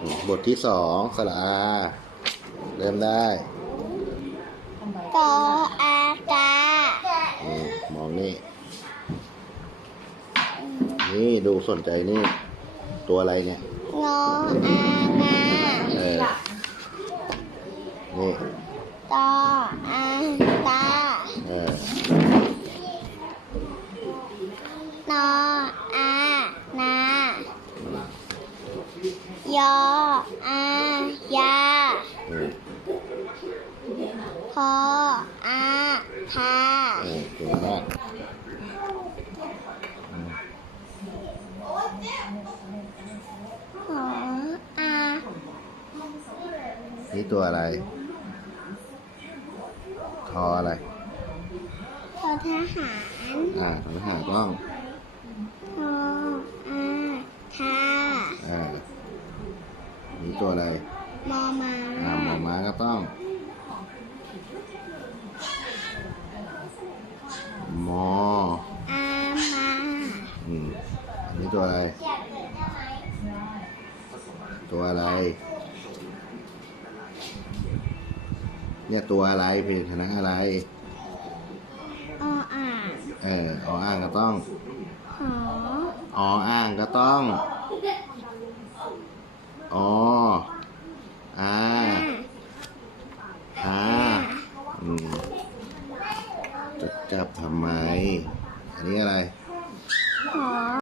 อืมบทที่สองสระอา เริ่มได้กออากาอืมมองนี่ นี่ดูสนใจนี่ ตัวอะไรเนี่ย งออางาเออ นี่ ตออาตาเออนออานา ยออายาอืมพออาพาเออเก่งมากหออานี่ตัวอะไร ทออะไร ทอทหาร อ่าทอทหารต้อง ทออาทา อ่า นี่ตัวอะไรมอมาอ่าหมอม้าก็ต้องมออามาอืมอันนี้ตัวอะไร ตัวอะไร เนี่ยตัวอะไรเพจชนะอะไร ออ่างเออออ่างก็ต้องหอออ่างก็ต้อง อ จะจับทำไม